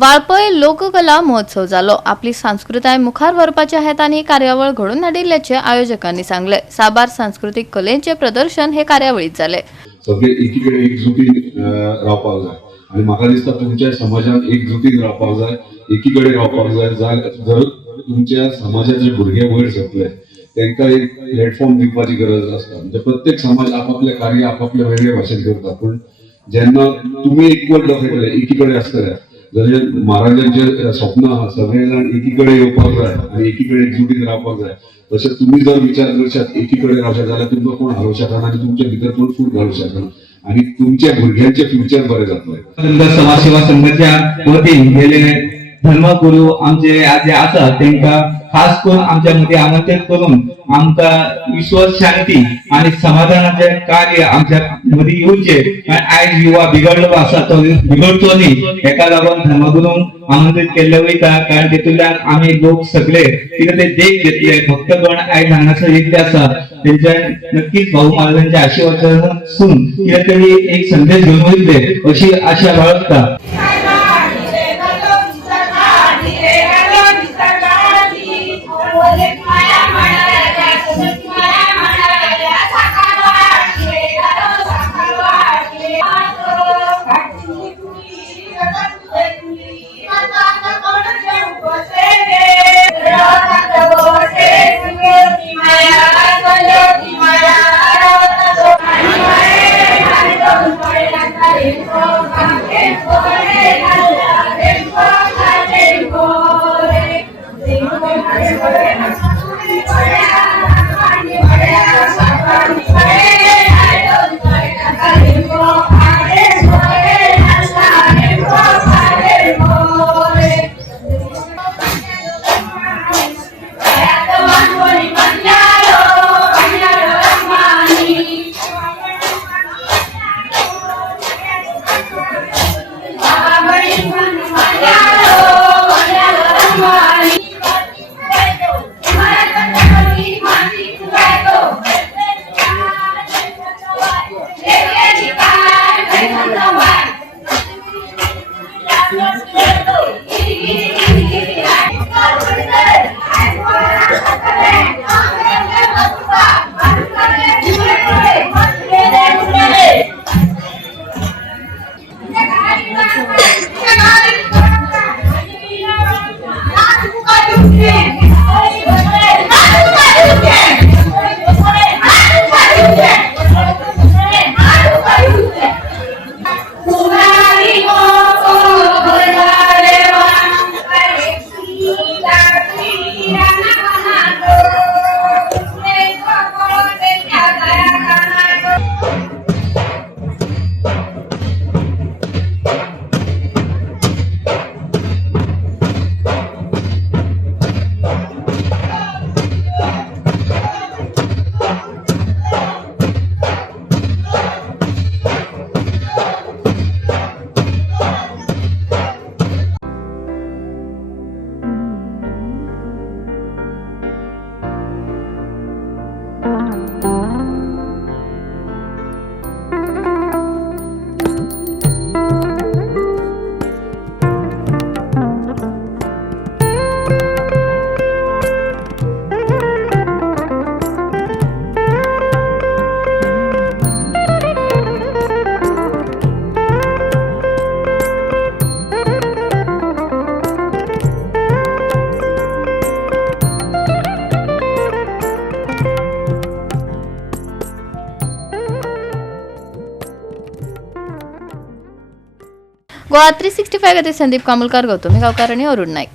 वाळपय लोककला महोत्सव जालो. आपली संस्कृताय मुखार व्हरपाच्या हेतान ही कार्यावळ घडून हाडिल्ल्याचे आयोजकांनी सांगले. साबार सांस्कृतिक कलेचे प्रदर्शन हे कार्यावळीत जाले. सगळे एकीकडे एकजुटीन रावपाक जाय आणि म्हाका दिसता तुमच्या समाजात एकजुटीन रावपाक जाय, एकीकडे रावपाक जाय. जर तुमच्या समाजाचे भुरगे वयर सरले तांकां एक प्लॅटफॉर्म दिवपाची गरज आसता. म्हणजे प्रत्येक समाज आपापले कार्य आपापल्या वेगळे भाशेन करता, पण जेन्ना तुम्ही इक्वल डॉक्युमेंट एकीकडे आसतले जशें महाराजांचे स्वप्न आहा सगळे जाण एकीकडे येवपाक जाय आणि एकीकडे एकजुटीन रावपाक जाय, तशें तुम्ही जर विचार करशात एकीकडे रावशात जाल्यार तुमकां कोण हारोवंक शकना आणि तुमच्या भितर कोण फूट घालूंक शकना आणि तुमच्या भुरग्यांचे फ्युचर बरें जातलें. समाज सेवा संघाच्या वतीन गेले धर्मगुरू आमचे जे आसा तांकां खास करून आमच्या मदीं आमंत्रित करून आमकां विश्वास शांती आणि समाधानाचे कार्य आमच्या मदीं येवचे. आयज युवा बिगडलो आसा तो बिगडचो न्ही, हेका लागून धर्मगुरूंक आमंत्रित केल्ले वयता. कारण तेतूंतल्यान आमी लोक सगळे कितें ते देख घेतले. भक्तगण आयज हांगासर येतले आसा तेंच्यान नक्कीच भाऊ महाराजांच्या आशिर्वादासून कितें तरी एक संदेश घेवन वयतले अशी आशा बाळगता. गोवा 365 खातीर संदीप कामुलकार, गौतमी गांवकार आणि अरुण नाईक.